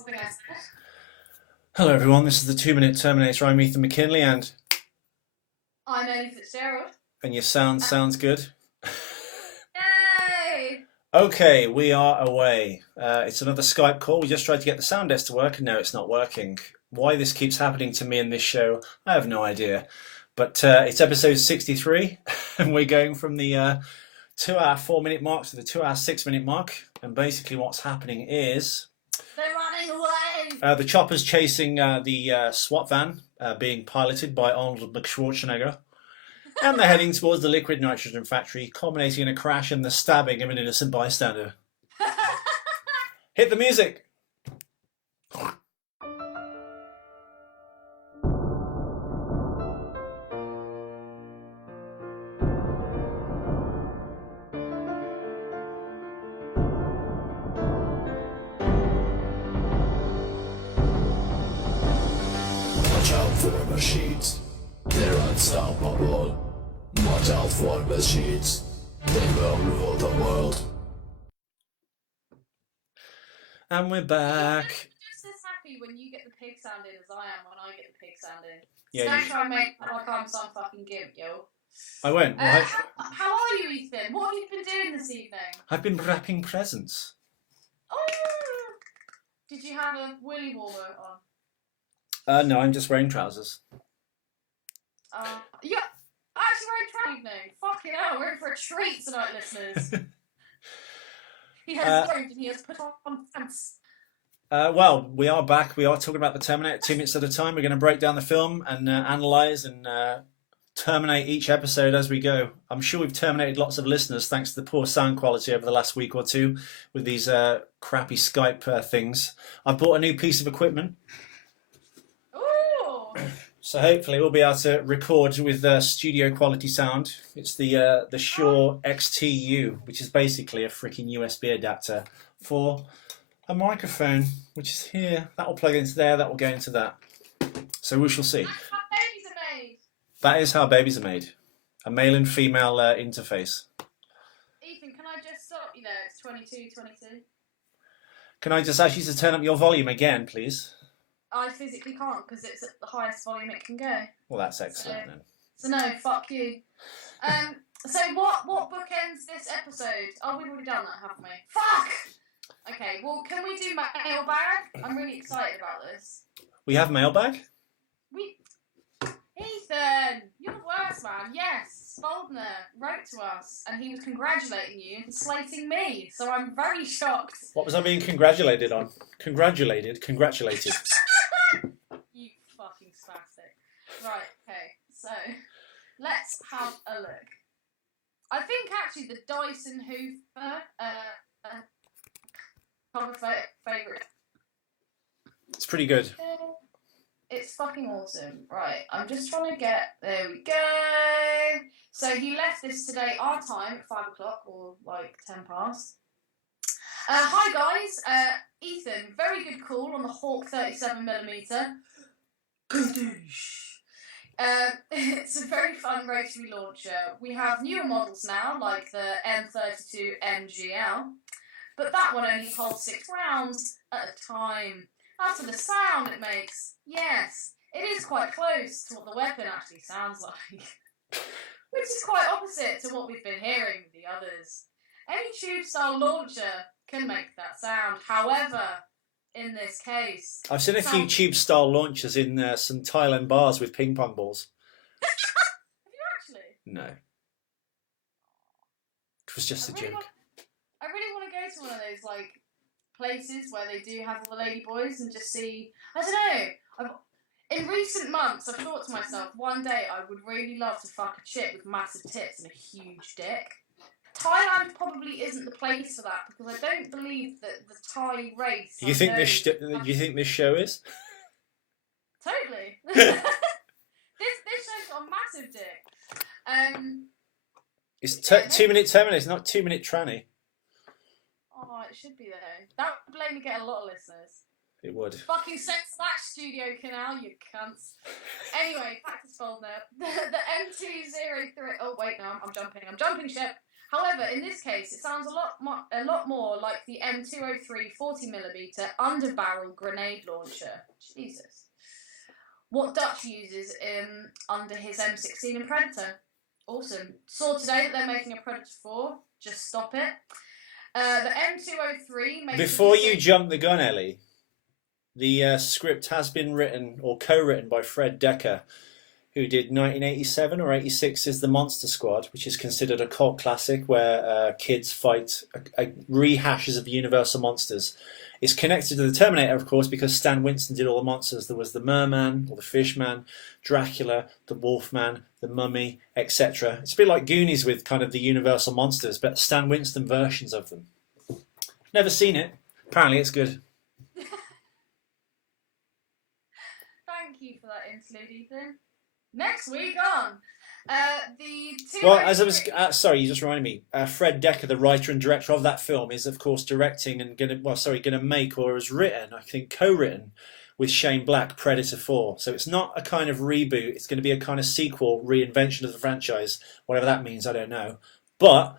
something I said. Hello everyone, this is the 2 Minute Terminator. I'm Ethan McKinley and I'm Ellie Fitzgerald. your sound sounds good. Yay! Okay, we are away. It's another Skype call. We just tried to get the sound desk to work and now it's not working. Why this keeps happening to me in this show, I have no idea. But it's episode 63 and we're going from the 2 hour 4 minute mark to the 2 hour 6 minute mark. And basically what's happening is They're running away! the chopper's chasing the SWAT van being piloted by Arnold Schwarzenegger. And they're heading towards the liquid nitrogen factory, culminating in a crash and the stabbing of an innocent bystander. Hit the music! Watch out for machines, they're unstoppable. Watch out for machines, they will rule the world. And we're back. Just as happy when you get the pig sound in as I am when I get the pig sound in. Yeah, So don't you- try and make like I'm some fucking gimp, yo. I won't. Right? How are you, Ethan? What have you been doing this evening? I've been wrapping presents. Oh! Did you have a willy warmer on? No, I'm just wearing trousers. Yeah, actually we're in training evening. Fucking hell, we're in for a treat tonight, listeners. He has groaned and he has put on pants. Well, we are back. We are talking about the Terminator 2 minutes at a time. We're going to break down the film and analyse and terminate each episode as we go. I'm sure we've terminated lots of listeners thanks to the poor sound quality over the last week or two with these crappy Skype things. I've bought a new piece of equipment. Ooh! So hopefully we'll be able to record with studio quality sound. It's the Shure XT-U, which is basically a freaking USB adapter for a microphone, which is here. That will plug into there, that will go into that. So we shall see. That's how babies are made! That is how babies are made. A male and female interface. Ethan, can I just stop you there? It's 22. Can I just ask you to turn up your volume again, please? I physically can't because it's at the highest volume it can go. Well, that's excellent then. So no, fuck you. So what bookends this episode? Oh, we've already done that, haven't we? Fuck! Okay, well, can we do mailbag? I'm really excited about this. We have mailbag? Ethan, you're the worst, man. Yes, Spaldner wrote to us and he was congratulating you and slating me. So I'm very shocked. What was I being congratulated on? Congratulated. You fucking spastic. Right, okay, so let's have a look. I think actually the Dyson Hoover cover favourite. It's pretty good. It's fucking awesome. Right, I'm just trying to get... There we go. So he left this today, our time, at 5 o'clock, or like 10 past. Hi guys, Ethan, very good call on the Hawk 37mm. It's a very fun rotary launcher. We have newer models now, like the M32 MGL, but that one only holds 6 rounds at a time. As for the sound it makes, yes, it is quite close to what the weapon actually sounds like, which is quite opposite to what we've been hearing with the others. Any tube-style launcher can make that sound. However, in this case... I've seen a few tube-style launchers in some Thailand bars with ping pong balls. Have you actually? No. It was just a joke. I really want to go to one of those, like, places where they do have all the lady boys and just see... I don't know. In recent months, I've thought to myself, one day I would really love to fuck a chick with massive tits and a huge dick. Thailand probably isn't the place for that because I don't believe that the Thai race. Do you think this show is? Totally. this show's got a massive dick. It's 2 Minute Terminator. It's not 2 Minute Tranny. Oh, it should be though. That would only get a lot of listeners. It would. Fucking censor that studio canal, you cunts. Anyway, back to Spaldner. The M203. Oh wait, no, I'm jumping ship. However, in this case, it sounds a lot more like the M203 40mm underbarrel grenade launcher. Jesus. What Dutch uses under his M16 in Predator. Awesome. Saw today that they're making a Predator 4. Just stop it. The M203 makes... Before you jump the gun, Ellie, the script has been written or co-written by Fred Decker, who did 1987 or 86's The Monster Squad, which is considered a cult classic where kids fight rehashes of Universal monsters. It's connected to the Terminator, of course, because Stan Winston did all the monsters. There was the Merman, or the Fishman, Dracula, the Wolfman, the Mummy, etc. It's a bit like Goonies with kind of the Universal monsters, but Stan Winston versions of them. Never seen it. Apparently it's good. Thank you for that interlude, Ethan. Next week on the two. Well, as I was sorry, you just reminded me. Fred Decker, the writer and director of that film, is of course directing and gonna make, or has written, I think, co-written with Shane Black, Predator 4. So it's not a kind of reboot. It's going to be a kind of sequel, reinvention of the franchise, whatever that means. I don't know, but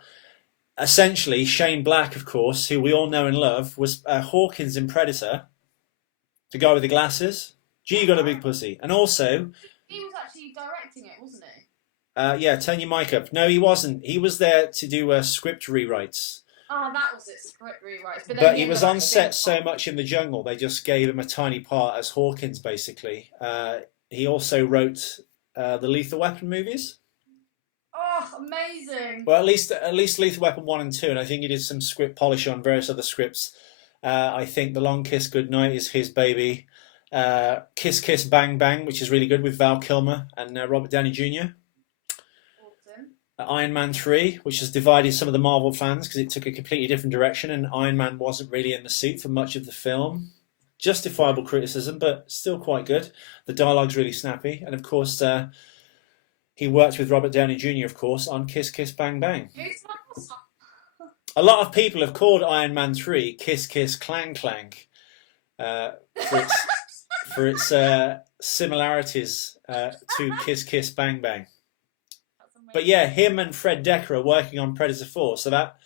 essentially, Shane Black, of course, who we all know and love, was Hawkins in Predator, the guy with the glasses. Gee, you got a big pussy, and also. He was actually directing it, wasn't he? Yeah, turn your mic up. No, he wasn't. He was there to do script rewrites. Oh, that was it, script rewrites. But he was on set so much in the jungle, they just gave him a tiny part as Hawkins, basically. He also wrote the Lethal Weapon movies. Oh, amazing! Well, at least Lethal Weapon 1 and 2, and I think he did some script polish on various other scripts. I think The Long Kiss Goodnight is his baby. Kiss Kiss Bang Bang, which is really good with Val Kilmer and Robert Downey Jr. Awesome. Iron Man 3, which has divided some of the Marvel fans because it took a completely different direction and Iron Man wasn't really in the suit for much of the film. Justifiable criticism, but still quite good. The dialogue's really snappy. And of course, he worked with Robert Downey Jr., of course, on Kiss Kiss Bang Bang. A lot of people have called Iron Man 3 Kiss Kiss Clang Clang for its similarities to Kiss Kiss Bang Bang. But yeah, him and Fred Decker are working on Predator 4, so that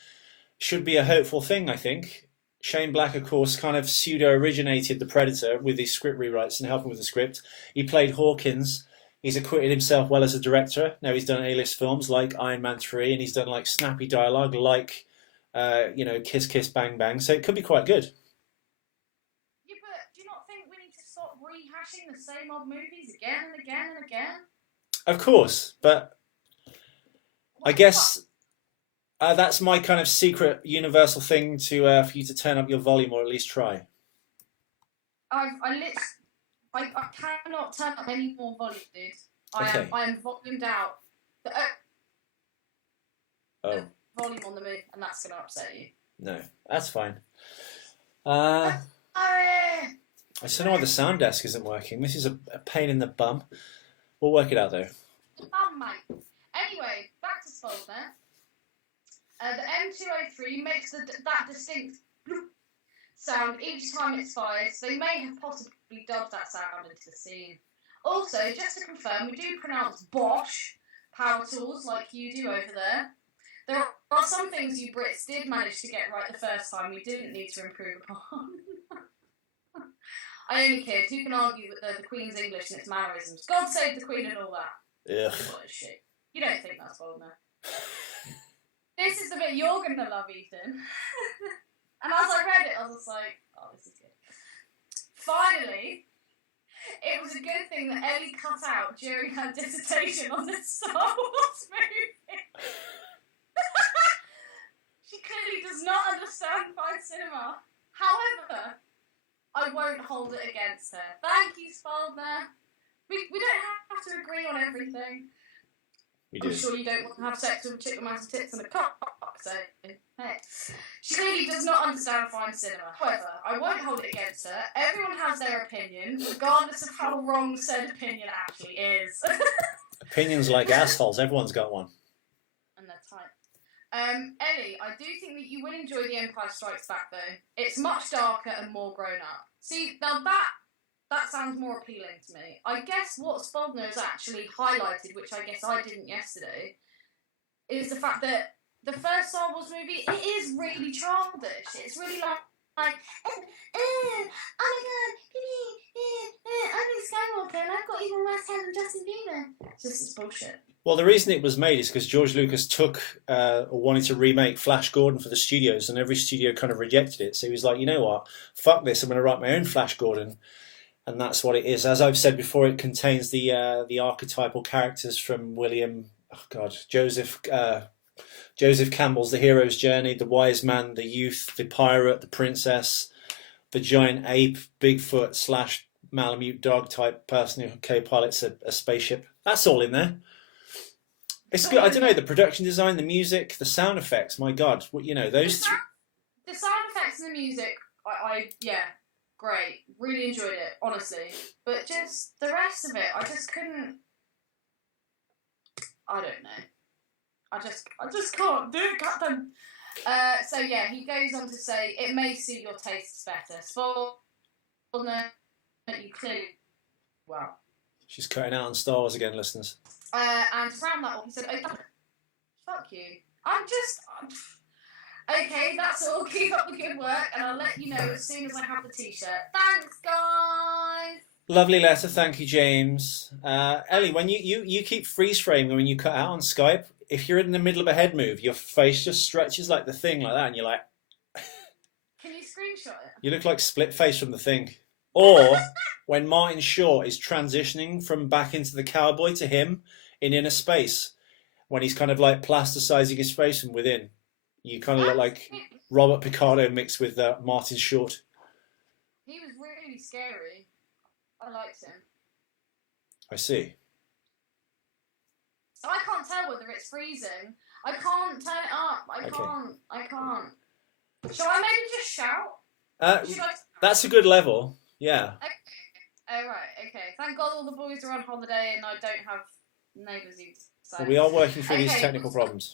should be a hopeful thing, I think. Shane Black, of course, kind of pseudo-originated the Predator with these script rewrites and helping with the script. He played Hawkins. He's acquitted himself well as a director. Now he's done A-list films like Iron Man 3, and he's done like snappy dialogue like, Kiss Kiss Bang Bang. So it could be quite good. Rehashing the same old movies again and again and again? Of course, but I guess that's my kind of secret universal thing to for you to turn up your volume or at least try. I cannot turn up any more volume, dude. I am volumed out. The volume on the move, and that's going to upset you. No, that's fine. I don't know why the sound desk isn't working. This is a pain in the bum. We'll work it out though. Mate. Anyway, back to Spaldner. The M203 makes that distinct sound each time it fires. They may have possibly dubbed that sound into the scene. Also, just to confirm, we do pronounce Bosch power tools like you do over there. There are some things you Brits did manage to get right the first time we didn't need to improve upon. I only kid. Who can argue with the Queen's English and its mannerisms? God save the Queen and all that. Yeah. What a shit. You don't think that's Wagner. This is the bit you're going to love, Ethan. And as I read it, I was like, oh, this is good. Finally, it was a good thing that Ellie cut out during her dissertation on the Star Wars movie. She clearly does not understand fine cinema. However, I won't hold it against her. Thank you, Spaldner. We don't have to agree on everything. I'm sure you don't want to have sex with a chick with massive tits and a cock, so hey. She clearly does not understand fine cinema. However, I won't hold it against her. Everyone has their opinion, regardless of how wrong said opinion actually is. Opinions like assholes, everyone's got one. And they're tight. Ellie, I do think that you will enjoy The Empire Strikes Back though. It's much darker and more grown up. See, now that sounds more appealing to me. I guess what Spaldner has actually highlighted, which I guess I didn't yesterday, is the fact that the first Star Wars movie, it is really childish. It's really like oh my god, I'm Luke Skywalker and I've got even worse hair than Justin Bieber. It's bullshit. Well, the reason it was made is because George Lucas took or wanted to remake Flash Gordon for the studios, and every studio kind of rejected it. So he was like, you know what, fuck this, I'm going to write my own Flash Gordon, and that's what it is. As I've said before, it contains the archetypal characters from Joseph Campbell's The Hero's Journey, the wise man, the youth, the pirate, the princess, the giant ape, Bigfoot / Malamute dog type person who co-pilots a spaceship. That's all in there. It's good. I don't know, the production design, the music, the sound effects. My God, those. The sound effects and the music, yeah, great. Really enjoyed it, honestly. But just the rest of it, I just couldn't. I don't know. I just can't do it, Captain. So yeah, he goes on to say it may suit your tastes better. No, you clearly. Wow. She's cutting out on Star Wars again, listeners. And to round that off, he said, "Oh, fuck you. Okay, that's all. Keep up the good work, and I'll let you know as soon as I have the t-shirt. Thanks, guys." Lovely letter, thank you, James. Ellie, when you keep freeze framing when you cut out on Skype, if you're in the middle of a head move, your face just stretches like the Thing like that, and you're like... Can you screenshot it? You look like Split Face from the Thing. Or when Martin Short is transitioning from back into the cowboy to him in Inner Space, when he's kind of like plasticizing his face from within. You kind of look like Robert Picardo mixed with Martin Short. He was really scary. I liked him. I see. I can't tell whether it's freezing. I can't turn it up. I can't. Shall I maybe just shout? That's a good level. Yeah. Okay. Oh, right. Okay. Thank God all the boys are on holiday and I don't have neighbours either. Well, we are working through these technical problems.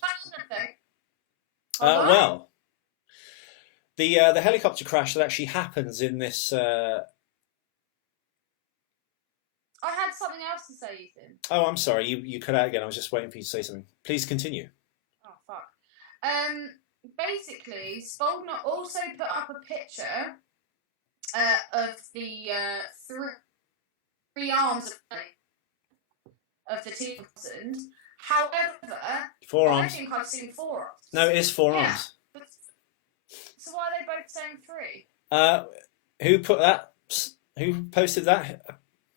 Well, the helicopter crash that actually happens in this. I had something else to say, Ethan. Oh, I'm sorry. You cut out again. I was just waiting for you to say something. Please continue. Oh fuck. Basically, Spaldner also put up a picture of the three arms of the T-1000. However, Forearms. I think I've seen 4 arms. No, it is 4 arms. Yeah. So why are they both saying 3? Who put that? Who posted that?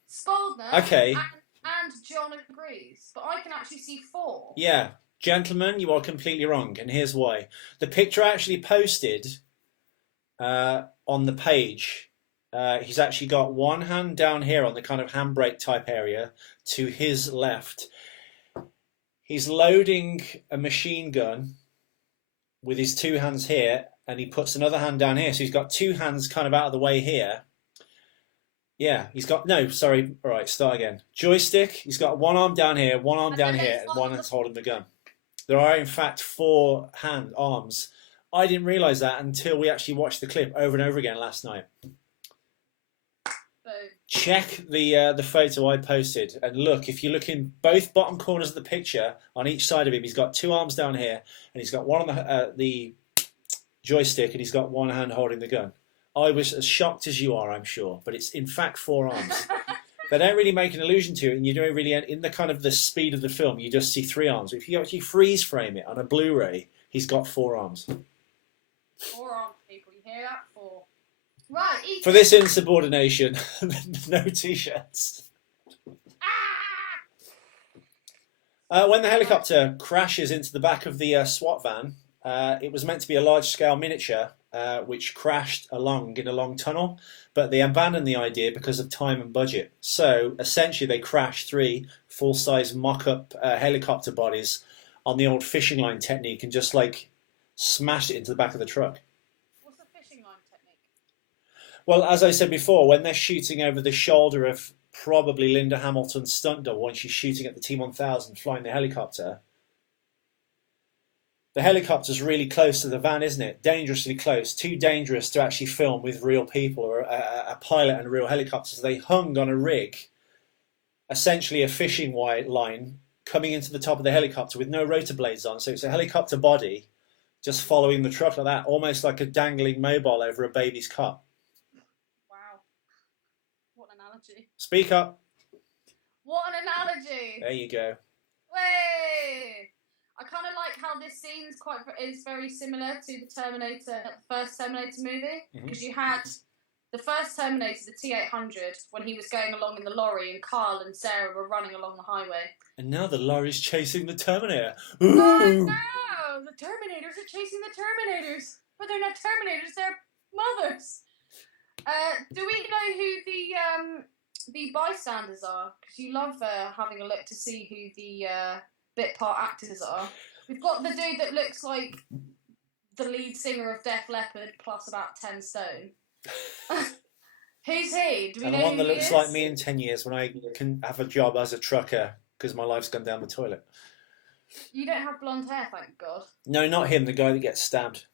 Spaldner. Okay. And John agrees, but I can actually see 4. Yeah, gentlemen, you are completely wrong, and here's why. The picture I actually posted on the page. He's actually got one hand down here on the kind of handbrake type area to his left. He's loading a machine gun with his 2 hands here, and he puts another hand down here. So he's got 2 hands kind of out of the way here. Yeah, he's got... No, sorry. All right, start again. Joystick. He's got 1 arm down here, 1 arm down here, and 1 hand's holding the gun. There are, in fact, 4 arms. I didn't realise that until we actually watched the clip over and over again last night. Check the photo I posted and look. If you look in both bottom corners of the picture on each side of him, he's got 2 arms down here, and he's got 1 on the joystick, and he's got 1 hand holding the gun. I was as shocked as you are, I'm sure, but it's in fact 4 arms. They don't really make an allusion to it, and you don't really, in the kind of the speed of the film, you just see 3 arms. If you actually freeze frame it on a Blu-ray, he's got 4 arms. 4 arms, people. You hear that? 4. Right. Ethan. For this insubordination, no t-shirts. When the helicopter crashes into the back of the SWAT van, it was meant to be a large-scale miniature, which crashed in a long tunnel, but they abandoned the idea because of time and budget. So essentially, they crashed 3 full-size mock-up helicopter bodies on the old fishing line technique and just like smashed it into the back of the truck. What's the fishing line technique? Well, as I said before, when they're shooting over the shoulder of probably Linda Hamilton's stunt double when she's shooting at the T-1000 flying the helicopter, the helicopter's really close to the van, isn't it? Dangerously close. Too dangerous to actually film with real people or a pilot and a real helicopter. So they hung on a rig, essentially a fishing line, coming into the top of the helicopter with no rotor blades on. So it's a helicopter body just following the truck like that, almost like a dangling mobile over a baby's cot. Wow. What an analogy. Speak up. What an analogy. There you go. Way. I kind of like how this scene is very similar to the first Terminator movie, because you had the first Terminator, the T-800, when he was going along in the lorry, and Carl and Sarah were running along the highway. And now the lorry's chasing the Terminator. Ooh. Oh Ooh. no! The Terminators are chasing the Terminators, but they're not Terminators; they're mothers. Do we know who the bystanders are? Because you love having a look to see who the bit part actors are. We've got the dude that looks like the lead singer of Def Leppard plus about 10 stone. Who's he? Do we And know the one who that he looks is? like me in 10 years when I can have a job as a trucker because my life's gone down the toilet. You don't have blonde hair, thank God. No, not him, the guy that gets stabbed.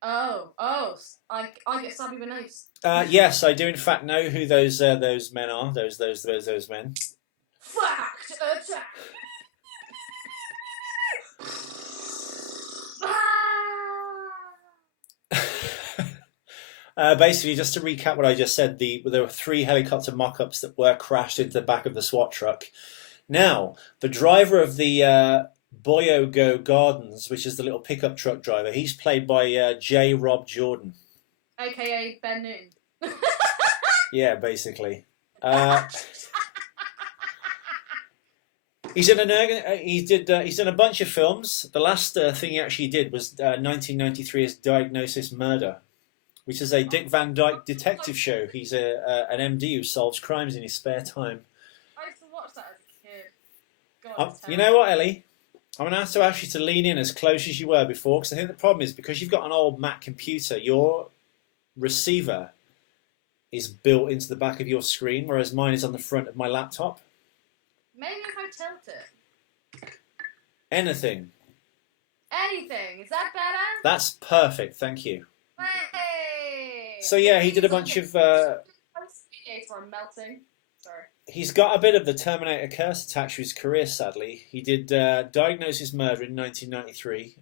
Oh, I get stabbed with a nose. Yes, I do in fact know who those men are. Those men. Fact attack. Basically, just to recap what I just said, there were 3 helicopter mock-ups that were crashed into the back of the SWAT truck. Now, the driver of the Bol-O-Gol Gardens, which is the little pickup truck driver, he's played by J. Rob Jordan. AKA Ben Newton. Yeah, basically. He's in a bunch of films. The last thing he actually did was 1993's Diagnosis Murder, which is a Dick Van Dyke detective show. He's an MD who solves crimes in his spare time. I used to watch that as a kid. God, You know what, Ellie? I'm going to have to ask you to lean in as close as you were before, because I think the problem is because you've got an old Mac computer, your receiver is built into the back of your screen, whereas mine is on the front of my laptop. Maybe if I tilt it. Anything. Anything. Is that better? That's perfect, thank you. Hey. So yeah, he did a bunch of... I'm melting. Sorry. He's got a bit of the Terminator curse attached to his career, sadly. He did Diagnosis Murder in 1993.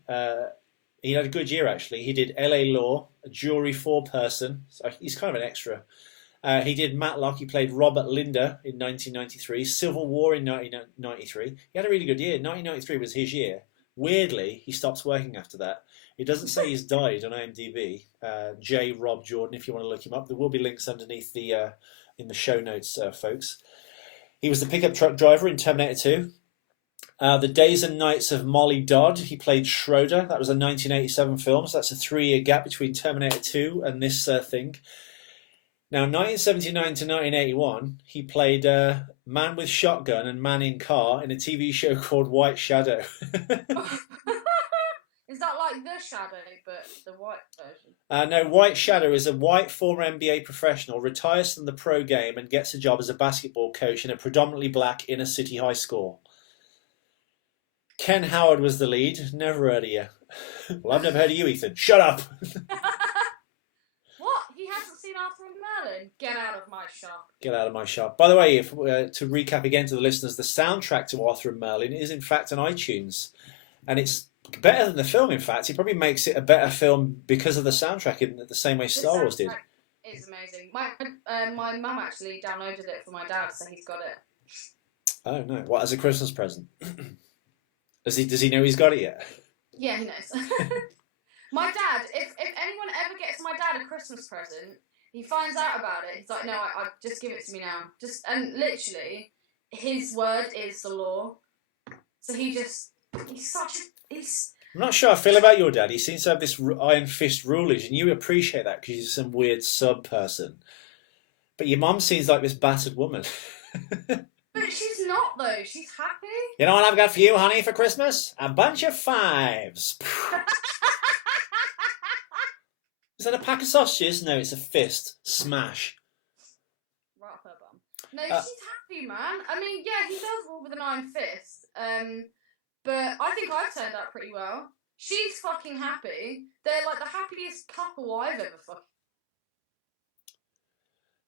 He had a good year, actually. He did LA Law, a jury 4-person. So he's kind of an extra. He did Matlock. He played Robert Linder in 1993. Civil War in 1993. He had a really good year. 1993 was his year. Weirdly, he stops working after that. It doesn't say he's died on IMDb. J. Rob Jordan, if you want to look him up. There will be links underneath in the show notes, folks. He was the pickup truck driver in Terminator 2. The Days and Nights of Molly Dodd. He played Schroeder. That was a 1987 film, so that's a 3-year gap between Terminator 2 and this thing. Now, 1979 to 1981, he played Man with Shotgun and Man in Car in a TV show called White Shadow. Is that like The Shadow, but the white version? No, White Shadow is a white former NBA professional, retires from the pro game and gets a job as a basketball coach in a predominantly black inner city high school. Ken Howard was the lead. Never heard of you. Well, I've never heard of you, Ethan. Shut up! What? He hasn't seen Arthur and Merlin? Get out of my shop. Get out of my shop. By the way, if to recap again to the listeners, the soundtrack to Arthur and Merlin is in fact on iTunes. And it's better than the film, in fact. It probably makes it a better film because of the soundtrack in the same way Star Wars did. It's amazing. My mum actually downloaded it for my dad, so he's got it. Oh, no. What, as a Christmas present? Does he know he's got it yet? Yeah, he knows. My dad, if anyone ever gets my dad a Christmas present, he finds out about it. He's like, no, I just give it to me now. And literally, his word is the law. So he's I'm not sure I feel about your dad. He seems to have this iron fist rulage, and you appreciate that because he's some weird sub person. But your mum seems like this battered woman. But she's not, though. She's happy. You know what I've got for you, honey, for Christmas? A bunch of 5s. Is that a pack of sausages? No, it's a fist. Smash. Right up her bum. No, she's happy, man. I mean, yeah, he does rule with an iron fist. But I think I've turned out pretty well. She's fucking happy. They're like the happiest couple I've ever fucking...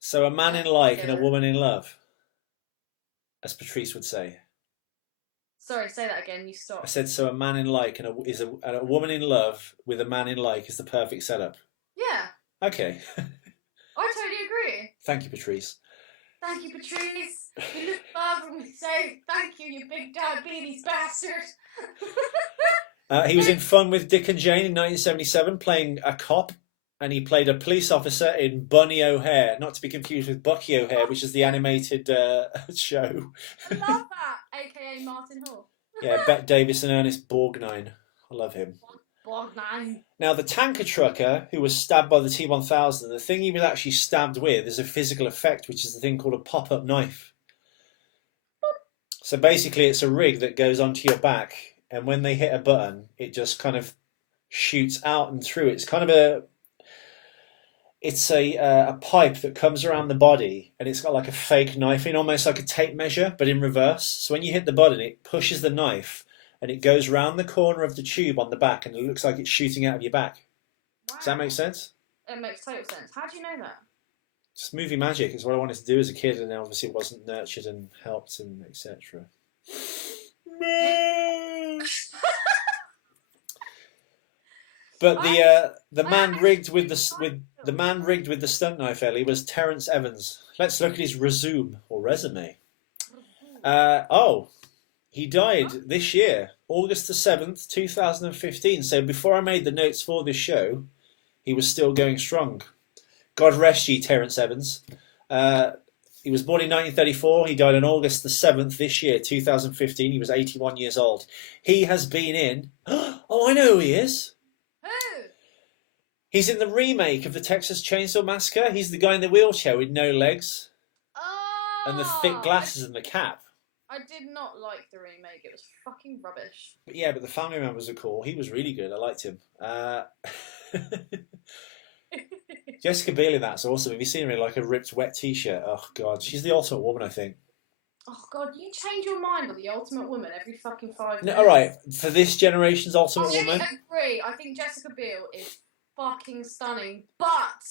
So a man in like and a woman in love, as Patrice would say. Sorry, say that again. You I stopped. said, so a man in like and a woman in love with a man in like is the perfect setup. Yeah, Okay. I totally agree. Thank you, Patrice. Thank you, Patrice. We look above and we say, thank you, you big diabetes bastard. He was in Fun with Dick and Jane in 1977 playing a cop, and he played a police officer in Bunny O'Hare, not to be confused with Bucky O'Hare, which is the animated show. I love that, aka Martin Hall. Yeah, Bette Davis and Ernest Borgnine. I love him. Borgnine. Now, the tanker trucker who was stabbed by the T-1000, the thing he was actually stabbed with is a physical effect, which is the thing called a pop-up knife. So basically, it's a rig that goes onto your back, and when they hit a button, it just kind of shoots out and through. It's kind of a pipe that comes around the body, and it's got like a fake knife in, almost like a tape measure, but in reverse. So when you hit the button, it pushes the knife, and it goes round the corner of the tube on the back, and it looks like it's shooting out of your back. Wow. Does that make sense? It makes total sense. How do you know that? It's movie magic. It's what I wanted to do as a kid, and obviously it wasn't nurtured and helped and etc. But the man rigged with the stunt knife, Ellie, was Terrance Evans. Let's look at his resume. He died this year, August the 7th, 2015. So before I made the notes for this show, he was still going strong. God rest ye, Terrance Evans. He was born in 1934. He died on August the 7th this year, 2015. He was 81 years old. He has been in... Oh, I know who he is. Who? He's in the remake of the Texas Chainsaw Massacre. He's the guy in the wheelchair with no legs. Oh! And the thick glasses and the cap. I did not like the remake. It was fucking rubbish. But yeah, but the family members are cool. He was really good. I liked him. Jessica Biel in that's awesome. Have you seen her in like a ripped wet t-shirt? Oh god, she's the ultimate woman, I think. Oh god, you change your mind on the ultimate woman every fucking 5 minutes. No, all right, for this generation's ultimate woman. I agree. I think Jessica Biel is fucking stunning. But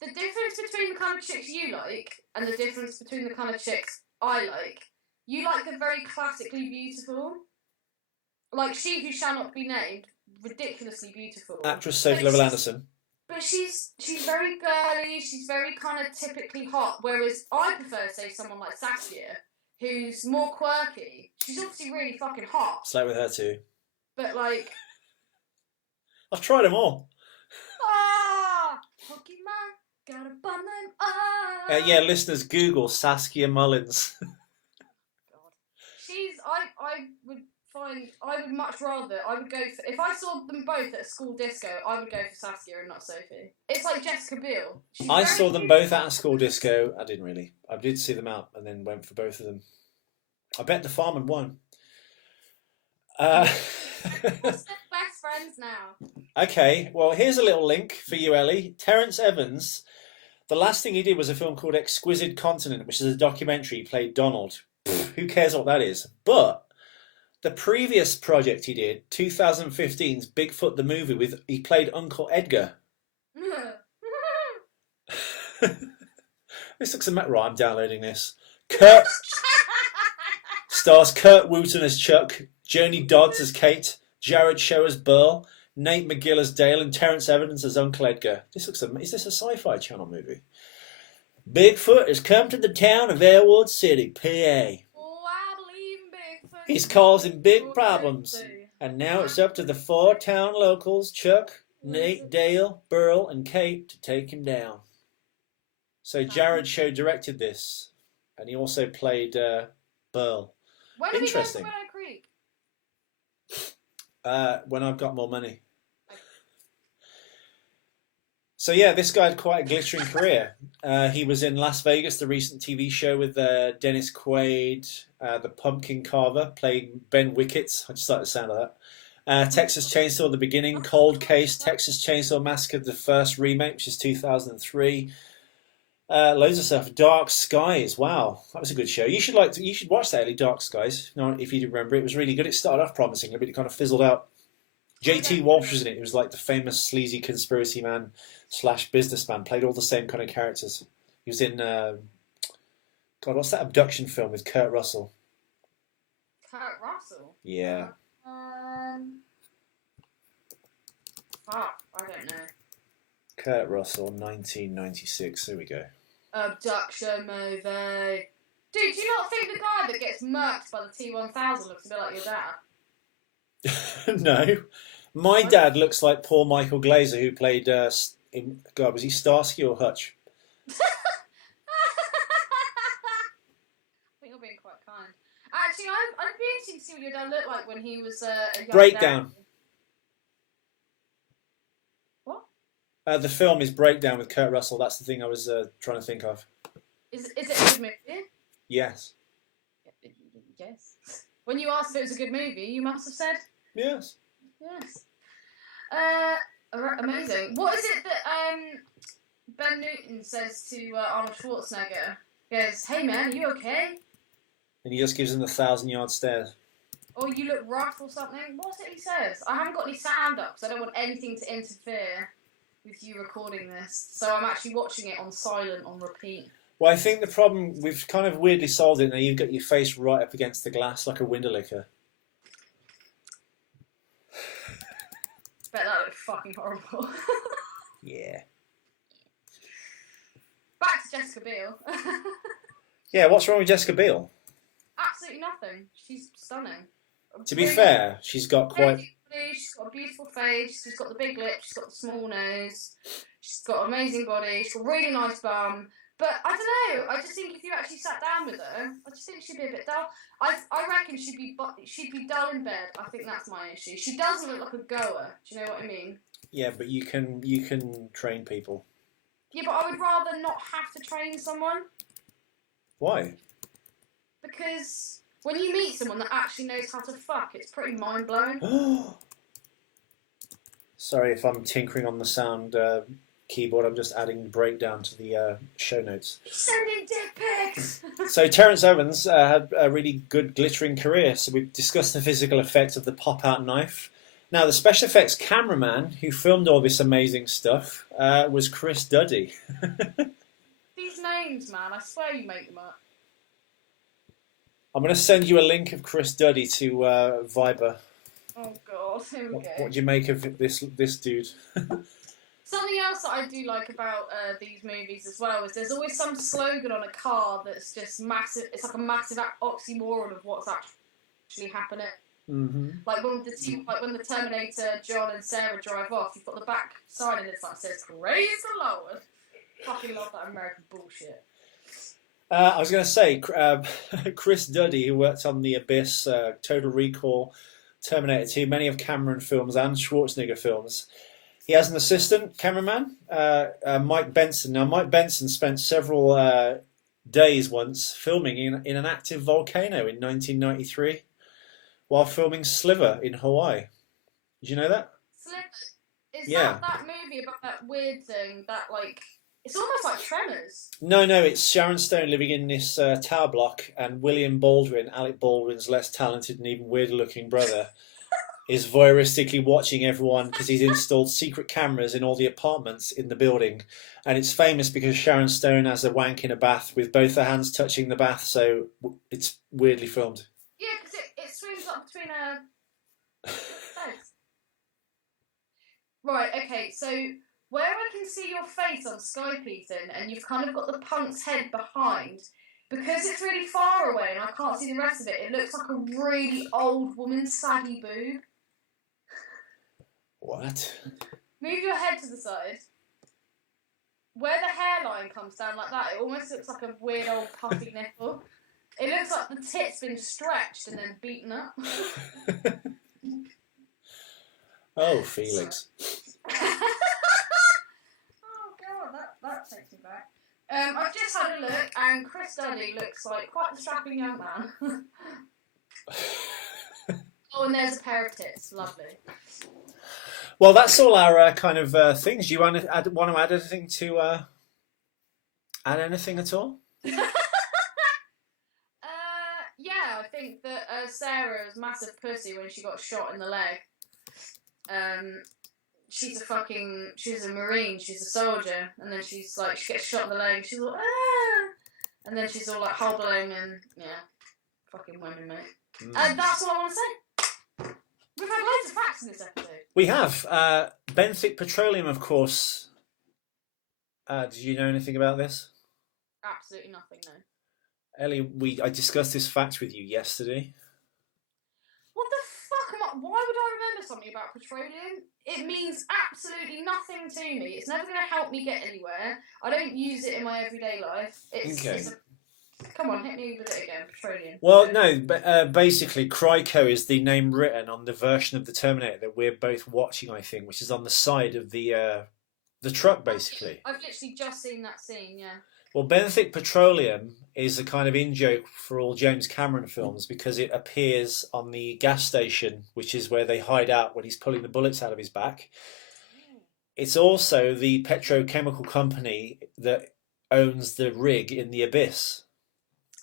the difference between the kind of chicks you like and the difference between the kind of chicks I like, you like the very classically beautiful. Like she who shall not be named, ridiculously beautiful. Actress Sophie Lovell Anderson. But she's very girly, she's very kind of typically hot, whereas I prefer, say, someone like Saskia, who's more quirky. She's obviously really fucking hot. Slept with her too. But like... I've tried them all. Pokemon, gotta bun them up. Yeah, listeners, Google Saskia Mullins. God. I would much rather, if I saw them both at a school disco, I would go for Saskia and not Sophie. It's like Jessica Biel. I saw them both at a school disco. I didn't really. I did see them out and then went for both of them. I bet the farmer won. We're still best friends now. Okay, well, here's a little link for you, Ellie. Terrance Evans, the last thing he did was a film called Exquisite Continent, which is a documentary. He played Donald. Who cares what that is? But the previous project he did, 2015's Bigfoot the Movie, he played Uncle Edgar. This looks right. I'm downloading this. Stars Kurt Wooten as Chuck, Joni Dodds as Kate, Jared Show as Burl, Nate McGill as Dale, and Terrance Evans as Uncle Edgar. Is this a Sci-Fi Channel movie? Bigfoot has come to the town of Elwood City, PA. He's causing big problems, and now it's up to the 4 town locals, Chuck, Nate, Dale, Burl, and Kate, to take him down. So Jared Show directed this, and he also played Burl. When did he go to Willow Creek? When I've got more money. So yeah, this guy had quite a glittering career. He was in Las Vegas, the recent TV show with Dennis Quaid, the Pumpkin Carver, playing Ben Wickett. I just like the sound of that. Texas Chainsaw: The Beginning, Cold Case, Texas Chainsaw Massacre: The First Remake, which is 2003. Loads of stuff. Dark Skies. Wow, that was a good show. You should watch that, Ellie. Dark Skies. No, if you remember, it was really good. It started off promisingly, but it kind of fizzled out. J.T. Walsh was in it. He was like the famous sleazy conspiracy man / businessman. Played all the same kind of characters. He was in God, what's that abduction film with Kurt Russell? Kurt Russell? Yeah. Fuck, I don't know. Kurt Russell, 1996. There we go. Abduction movie. Dude, do you not think the guy that gets murked by the T-1000 looks a bit like your dad? No. My dad looks like Paul Michael Glazer, who played, God, was he Starsky or Hutch? I think you're being quite kind. Actually, I'd be interested to see what your dad looked like when he was a young Breakdown. dad. What? The film is Breakdown with Kurt Russell. That's the thing I was trying to think of. Is it a good movie? Yes. Yes. When you asked if it was a good movie, you must have said Yes. yes. Amazing. What is it that Ben Newton says to Arnold Schwarzenegger? He goes, "Hey man, are you okay?" And he just gives him the 1,000-yard stare. Or "You look rough" or something. What's it he says? I haven't got any sound up, so I don't want anything to interfere with you recording this. So I'm actually watching it on silent, on repeat. Well, I think the problem, we've kind of weirdly solved it now. You've got your face right up against the glass like a window licker. Bet that looked fucking horrible. Yeah. Back to Jessica Biel. Yeah, what's wrong with Jessica Biel? Absolutely nothing. She's stunning. To be fair, she's got quite... She's got a beautiful face. She's got the big lips. She's got the small nose. She's got an amazing body. She's got a really nice bum. But I don't know. I just think if you actually sat down with her, I just think she'd be a bit dull. I reckon she'd be dull in bed. I think that's my issue. She doesn't look like a goer. Do you know what I mean? Yeah, but you can train people. Yeah, but I would rather not have to train someone. Why? Because when you meet someone that actually knows how to fuck, it's pretty mind-blowing. Sorry if I'm tinkering on the sound keyboard. I'm just adding Breakdown to the show notes. Sending dick pics! So Terrance Evans had a really good glittering career. So we've discussed the physical effects of the pop-out knife. Now the special effects cameraman who filmed all this amazing stuff was Chris Duddy. These names, man, I swear you make them up. I'm going to send you a link of Chris Duddy to Viber. Oh god, here we go. What do you make of this dude? Something else that I do like about these movies as well is there's always some slogan on a car that's just massive. It's like a massive oxymoron of what's actually happening. Mm-hmm. Like when the Terminator, John and Sarah drive off, you've got the back sign and it's like says "Raise the Lord." Fucking love that American bullshit. I was going to say, Chris Duddy, who worked on The Abyss, Total Recall, Terminator 2, many of Cameron films and Schwarzenegger films. He has an assistant cameraman, Mike Benson. Now, Mike Benson spent several days once filming in an active volcano in 1993 while filming Sliver in Hawaii. Did you know that? Sliver? Is that movie about that weird thing that, like... It's almost like Tremors. No, it's Sharon Stone living in this tower block, and William Baldwin, Alec Baldwin's less talented and even weirder looking brother, is voyeuristically watching everyone because he's installed secret cameras in all the apartments in the building. And it's famous because Sharon Stone has a wank in a bath with both her hands touching the bath, so it's weirdly filmed. Yeah, because it swims up between her legs. Right, okay, so... Where I can see your face on Skype, Ethan, and you've kind of got the punk's head behind, because it's really far away and I can't see the rest of it, it looks like a really old woman's saggy boob. What? Move your head to the side. Where the hairline comes down like that, it almost looks like a weird old puffy nipple. It looks like the tit's been stretched and then beaten up. Oh, Felix. That takes me back. I've just had a look, and Chris Duddy looks like quite the strapping young man. Oh, and there's a pair of tits. Lovely. Well, that's all our kind of things. Do you want to add anything to add anything at all? Yeah, I think that Sarah's massive pussy when she got shot in the leg. She's a Marine, she's a soldier, and then she gets shot in the leg, and she's like, ah! And then she's all like, hold on, and yeah, fucking women, mate. Mm. That's all I want to say. We've had loads of facts in this episode. We have. Benthic Petroleum, of course. Did you know anything about this? Absolutely nothing, no. Ellie, I discussed this fact with you yesterday. What the fuck am I... Why would I remember something about petroleum? It means absolutely nothing to me. It's never going to help me get anywhere. I don't use it in my everyday life. Come on, hit me with it again. Petroleum. Well, no, but basically, Cryco is the name written on the version of the Terminator that we're both watching, I think, which is on the side of the truck, basically. I've literally just seen that scene, yeah. Well, Benthic Petroleum is a kind of in-joke for all James Cameron films because it appears on the gas station, which is where they hide out when he's pulling the bullets out of his back. It's also the petrochemical company that owns the rig in the Abyss.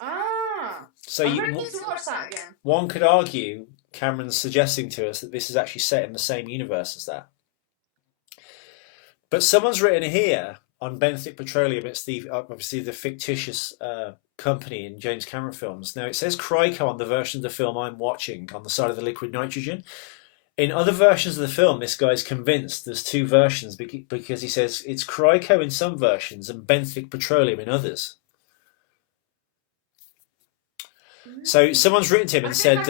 Ah! So I really need to watch that again. One could argue Cameron's suggesting to us that this is actually set in the same universe as that. But someone's written here on Benthic Petroleum, it's obviously the fictitious company in James Cameron films. Now it says Cryco on the version of the film I'm watching on the side of the liquid nitrogen. In other versions of the film, this guy's convinced there's two versions because he says it's Cryco in some versions and Benthic Petroleum in others. So someone's written to him and said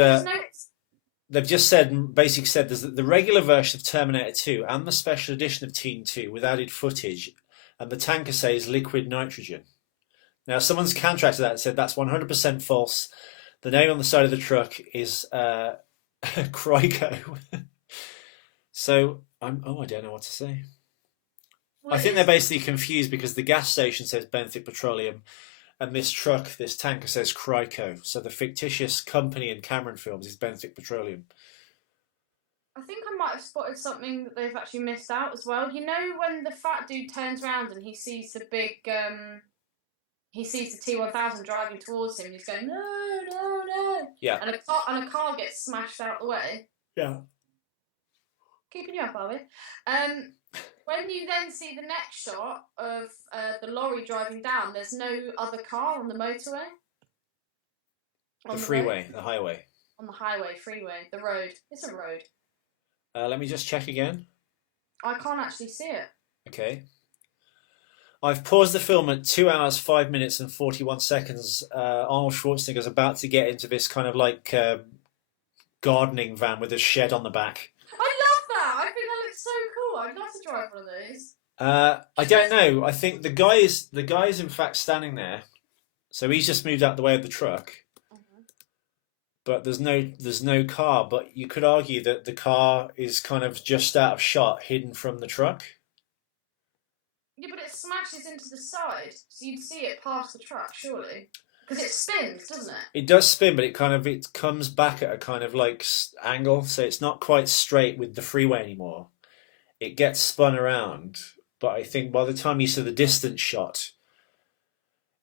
they've just said, basically said, there's the regular version of Terminator 2 and the special edition of Teen 2 with added footage, and the tanker says liquid nitrogen. Now someone's counteracted that and said that's 100% false. The name on the side of the truck is Cryco. So I don't know what to say. I think they're basically confused because the gas station says Benthic Petroleum and this truck, this tanker says Cryco. So the fictitious company in Cameron films is Benthic Petroleum. I think I might have spotted something that they've actually missed out as well. You know when the fat dude turns around and he sees the big, he sees the T-1000 driving towards him and he's going, no, no, no. Yeah. And a car gets smashed out the way. Yeah. Keeping you up, are we? When you then see the next shot of the lorry driving down, there's no other car on the motorway. The freeway, the highway. On the highway, freeway, the road. It's a road. Let me just check again. I can't actually see it. Okay. I've paused the film at 2 hours, 5 minutes and 41 seconds. Arnold Schwarzenegger's about to get into this kind of like gardening van with a shed on the back. I love that! I think that looks so cool. I'd love to drive one of those. I don't know. I think the guy is in fact standing there. So he's just moved out the way of the truck. But there's no car. But you could argue that the car is kind of just out of shot, hidden from the truck. Yeah, but it smashes into the side, so you'd see it past the truck, surely. Because it spins, doesn't it? It does spin, but it comes back at a kind of like angle, so it's not quite straight with the freeway anymore. It gets spun around, but I think by the time you see the distance shot,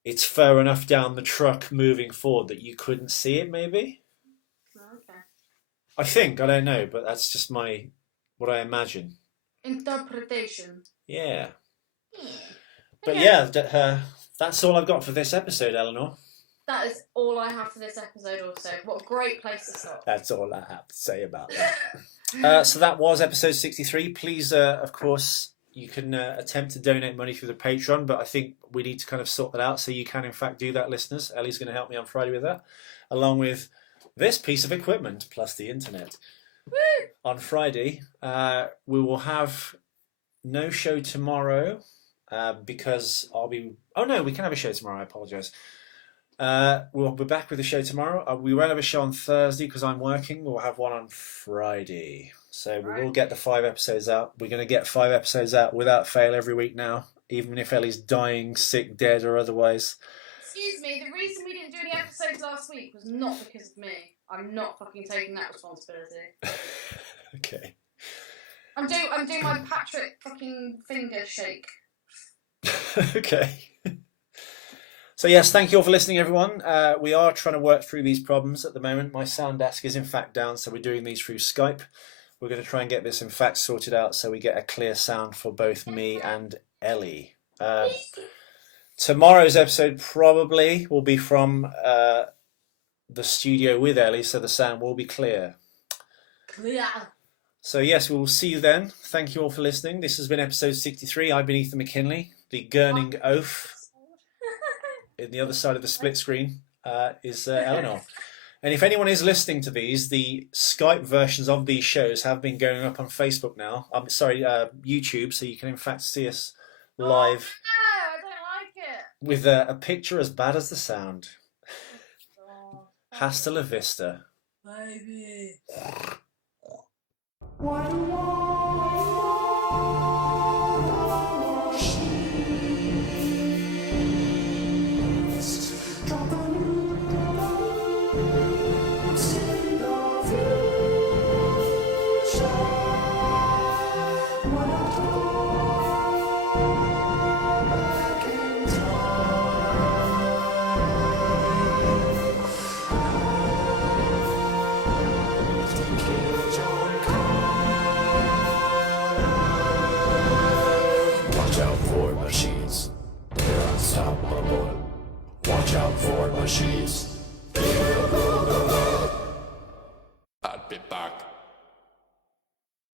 it's far enough down the truck moving forward that you couldn't see it, maybe. Okay. I don't know, but that's just what I imagine. Interpretation. Yeah. Yeah. But Okay. yeah, that's all I've got for this episode, Eleanor. That is all I have for this episode also. What a great place to stop. That's all I have to say about that. So that was episode 63. Please, of course, you can attempt to donate money through the Patreon, but I think we need to kind of sort that out so you can, in fact, do that, listeners. Ellie's going to help me on Friday with that, along with this piece of equipment, plus the internet. Woo! On Friday, we will have no show tomorrow because I'll be... Oh, no, we can have a show tomorrow. I apologise. We'll be back with the show tomorrow. We won't have a show on Thursday because I'm working. We'll have one on Friday. So we will get the 5 episodes out. We're going to get 5 episodes out without fail every week now, even if Ellie's dying, sick, dead, or otherwise. Excuse me, the reason we didn't do any episodes last week was not because of me. I'm not fucking taking that responsibility. Okay. I'm doing my Patrick fucking finger shake. Okay. So yes, thank you all for listening, everyone. We are trying to work through these problems at the moment. My sound desk is in fact down, so we're doing these through Skype. We're going to try and get this in fact sorted out so we get a clear sound for both me and Ellie. Tomorrow's episode probably will be from the studio with Ellie, so the sound will be clear. Clear. So yes, we will see you then. Thank you all for listening. This has been episode 63. I've been Ethan McKinley, the gurning oaf. In the other side of the split screen is Eleanor. And if anyone is listening to these, the Skype versions of these shows have been going up on Facebook now. I'm sorry, YouTube, so you can in fact see us live. Oh, no, I don't like it. With a picture as bad as the sound. Oh, Hasta la vista. baby. Watch out for machines, they're unstoppable. Watch out for machines, they will rule the world. I'll be back.